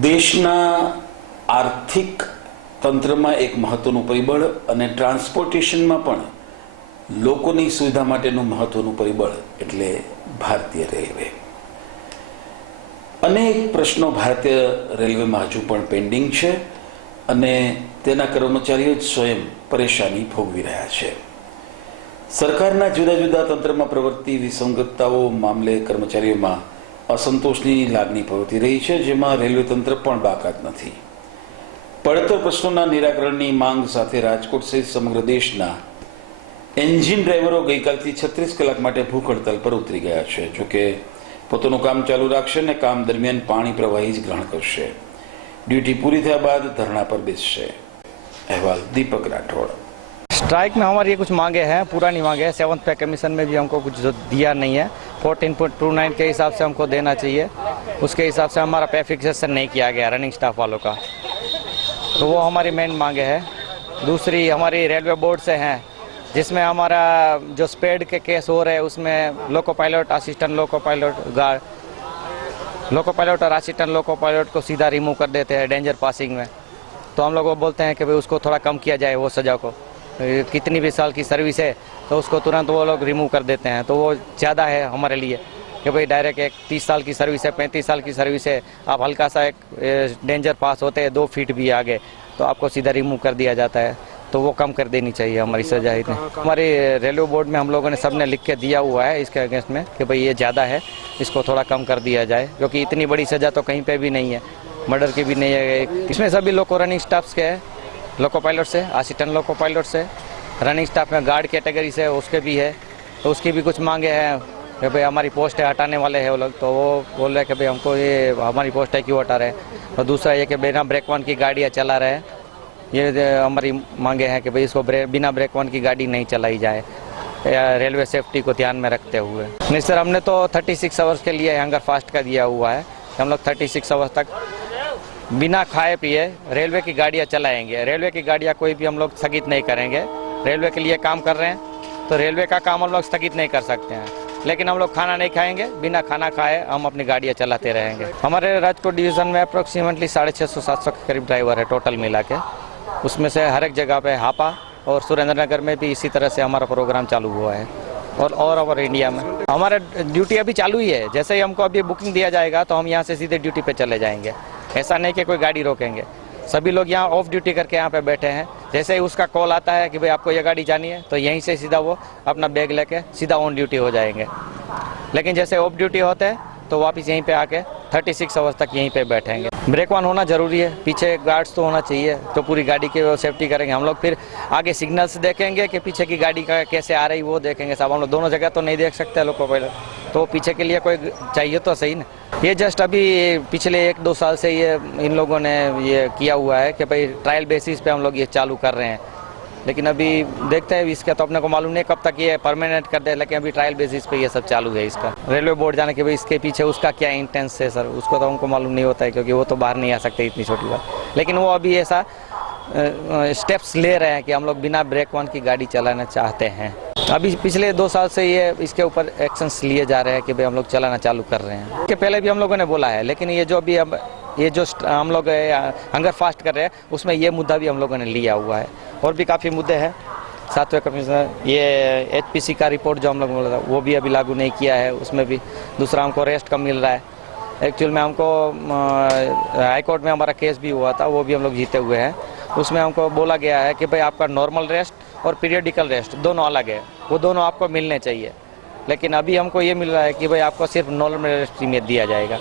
દેશના આર્થિક તંત્રમાં એક મહત્વનું પરિબળ અને ટ્રાન્સપોર્ટેશનમાં પણ લોકોની સુવિધા માટેનું મહત્વનું પરિબળ એટલે ભારતીય રેલવે. અનેક પ્રશ્નો ભારતીય રેલવેમાં હજુ પણ પેન્ડિંગ છે અને તેના કર્મચારીઓ જ સ્વયં પરેશાની ભોગવી રહ્યા છે. સરકારના જુદા જુદા તંત્રમાં પ્રવર્તી વિસંગતતાઓ મામલે કર્મચારીઓમાં અસંતોષની લાગણી પ્રવર્તી રહી છે, જેમાં રેલવે તંત્ર પણ બાકાત નથી. પડતર પ્રશ્નોના નિરાકરણની માંગ સાથે રાજકોટ સહિત સમગ્ર દેશના એન્જિન ડ્રાઈવરો ગઈકાલથી 36 કલાક માટે ભૂખ હડતાલ પર ઉતરી ગયા છે. જોકે પોતાનું કામ ચાલુ રાખશે અને કામ દરમિયાન પાણી પ્રવાહી જ ગ્રહણ કરશે. ડ્यूटी पूरी થયા બાદ ધરણા पर બેસશે. अहवाल दीपक राठौड़. स्ट्राइक में हमारी कुछ मांगे हैं, पुरानी मांगे हैं. 7th पे कमीशन में भी हमको कुछ दिया नहीं है. 14.29 के हिसाब से हमको देना चाहिए. उसके हिसाब से हमारा पे फिक्सेशन नहीं किया गया रनिंग स्टाफ वालों का, तो वो हमारी मेन मांगे है. दूसरी हमारी रेलवे बोर्ड से हैं, जिसमें हमारा जो स्पेड के केस हो रहे हैं उसमें loco pilot, assistant loco pilot, loco pilot और असिस्टेंट लोको पायलट को सीधा रिमूव कर देते हैं डेंजर पासिंग में. तो हम लोग वो बोलते हैं कि भाई उसको थोड़ा कम किया जाए, वो सज़ा को. कितनी भी साल की सर्विस है तो उसको तुरंत वो लोग रिमूव कर देते हैं. तो वो ज़्यादा है हमारे लिए कि भाई डायरेक्ट एक 30 साल की सर्विस है, 35 साल की सर्विस है, आप हल्का सा एक डेंजर पास होते हैं 2 फीट भी आगे तो आपको सीधा रिमूव कर दिया जाता है. तो वो कम कर देनी चाहिए हमारी सजा. इतनी हमारी रेलवे बोर्ड में हम लोगों ने सबने लिख के दिया हुआ है इसके अगेंस्ट में कि भाई ये ज़्यादा है, इसको थोड़ा कम कर दिया जाए, क्योंकि इतनी बड़ी सज़ा तो कहीं पे भी नहीं है, मर्डर की भी नहीं है. इसमें सभी लोको रनिंग स्टाफ्स के हैं, लोको पायलट से, असिस्टेंट लोको पायलट से, रनिंग स्टाफ में गार्ड कैटेगरी से उसके भी है. तो उसकी भी कुछ मांगे हैं कि भाई हमारी पोस्ट है हटाने वाले हैं वो लोग. तो वो बोल रहे हैं कि भाई हमको ये हमारी पोस्ट है क्यों हटा रहे हैं. और दूसरा ये कि बिना ब्रेक वन की गाड़ियाँ चला रहे हैं, ये हमारी मांगे हैं कि भाई इसको बिना ब्रेक वन की गाड़ी नहीं चलाई जाए, रेलवे सेफ्टी को ध्यान में रखते हुए. नहीं सर, हमने तो 36 आवर्स के लिए हंगर फास्ट का दिया हुआ है. हम लोग 36 आवर्स तक बिना खाए पिए रेलवे की गाड़ियाँ चलाएंगे. रेलवे की गाड़ियाँ कोई भी हम लोग स्थगित नहीं करेंगे. रेलवे के लिए काम कर रहे हैं तो रेलवे का काम हम लोग स्थगित नहीं कर सकते हैं, लेकिन हम लोग खाना नहीं खाएंगे. बिना खाना खाए हम अपनी गाड़ियाँ चलाते रहेंगे. हमारे राजकोट डिवीज़न में अप्रोक्सीमेटली 650-700 के करीब ड्राइवर है टोटल मिला के. उसमें से हर एक जगह पे हापा और सुरेंद्र नगर में भी इसी तरह से हमारा प्रोग्राम चालू हुआ है. और ओवर इंडिया में हमारा ड्यूटी अभी चालू ही है. जैसे ही हमको अभी बुकिंग दिया जाएगा तो हम यहाँ से सीधे ड्यूटी पे चले जाएंगे. ऐसा नहीं कि कोई गाड़ी रोकेंगे. सभी लोग यहाँ ऑफ ड्यूटी करके यहाँ पे बैठे हैं. जैसे ही उसका कॉल आता है कि भाई आपको ये गाड़ी जानी है तो यहीं से सीधा वो अपना बैग लेके सीधा ऑन ड्यूटी हो जाएंगे. लेकिन जैसे ऑफ ड्यूटी होते हैं तो वापस यहीं पे आके 36 आवर्स तक यहीं पे बैठेंगे. ब्रेक वन होना जरूरी है, पीछे गार्ड्स तो होना चाहिए तो पूरी गाड़ी की सेफ्टी करेंगे. हम लोग फिर आगे सिग्नल्स देखेंगे कि पीछे की गाड़ी का कैसे आ रही वो देखेंगे. साहब हम लोग दोनों जगह तो नहीं देख सकते लोग को पहले, तो पीछे के लिए कोई चाहिए तो सही ना. ये जस्ट अभी पिछले 1-2 साल से ये इन लोगों ने ये किया हुआ है कि भाई ट्रायल बेसिस पे हम लोग ये चालू कर रहे हैं. लेकिन अभी देखते हैं, इसका तो अपने को मालूम नहीं कब तक ये परमानेंट कर दे, लेकिन अभी ट्रायल बेसिस पे ये सब चालू है. इसका रेलवे बोर्ड जाने के भाई इसके पीछे उसका क्या इंटेंस है सर, उसको तो हमको मालूम नहीं होता है, क्योंकि वो तो बाहर नहीं आ सकते इतनी छोटी बात. लेकिन वो अभी ऐसा स्टेप्स ले रहे हैं कि हम लोग बिना ब्रेक वन की गाड़ी चलाना चाहते हैं. अभी पिछले 2 साल से ये इसके ऊपर एक्शंस लिए जा रहे हैं कि भाई हम लोग चलाना चालू कर रहे हैं. इसके पहले भी हम लोगों ने बोला है, लेकिन ये जो अभी ये जो हम लोग हंगर फास्ट कर रहे हैं उसमें ये मुद्दा भी हम लोगों ने लिया हुआ है. और भी काफ़ी मुद्दे हैं. 7वें कमीशन ये HPC का रिपोर्ट जो हम लोग बोला था वो भी अभी लागू नहीं किया है. उसमें भी दूसरा हमको रेस्ट कम मिल रहा है. एक्चुअल में हमको हाई कोर्ट में हमारा केस भी हुआ था, वो भी हम लोग जीते हुए हैं. उसमें हमको बोला गया है कि भाई आपका नॉर्मल रेस्ट और पीरियडिकल रेस्ट दोनों अलग है, वो दोनों आपको मिलने चाहिए. लेकिन अभी हमको ये मिल रहा है कि भाई आपको सिर्फ नॉर्मल रेस्ट ही दिया जाएगा.